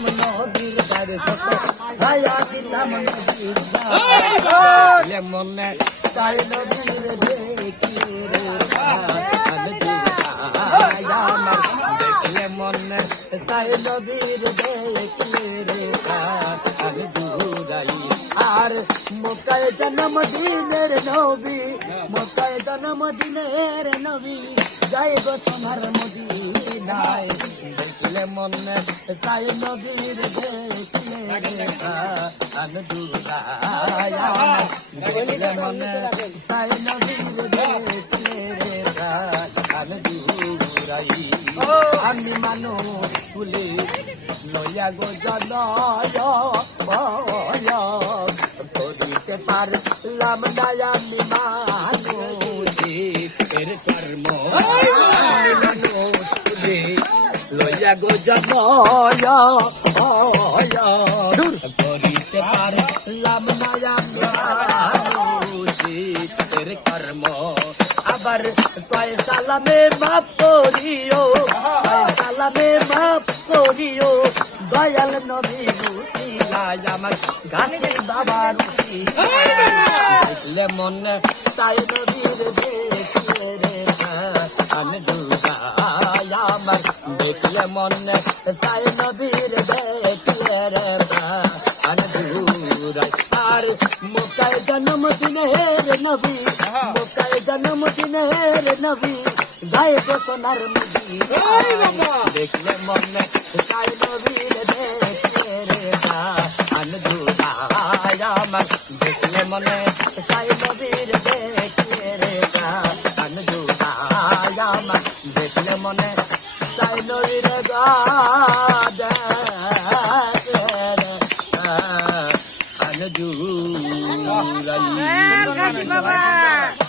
দিতাম নদীর ধারে ছায়া দিতাম নদীর ধারে মনে তাই নদীর দেখি রে দেখলে মনে তাই নদীর দেখি রে আমি দূরাই আর মক্কায় জন্মদিনের নবী মক্কায় জন্মদিনের নবী যাই গো সোনার মদিনায় দেখলে মনে তাই নদীর দেখলে আমি দূরাই দেখলে মনে তাই নদীর দেখলে আমি দূরাই আমি মানুষ তুলে লইয়া গো জনয় করিতে পারলাম না আমি মানুষের কর্ম আমি মানুষ তুলে লইয়া গো জনয় করিতে পারলাম না আমি মানুষের কর্ম আবার কয় সালামে মাপ করিও সালামে মাপ করিও দয়াল নবী রুচিলায় আমার গানের বাবা রুচি দেখলে মনে তাই নবীর দেখলে রে আমি দুর্গায় আমার দেখলে মনে তাই নবীর দেখলে রে আমি দুরাই আর মক্কায় জন্মদিনের নবী মক্কায় জন্মদিনের নবী গায়ে গো সোনার মদিনা দেখলে মনে তাই নবীর দেখলে রে আমি দুরাই আমার দেখলে মনে তাই নবীর দেখলে রে আমি দুরাই আমার দেখলে মনে তাই নবীর আমি দুরাই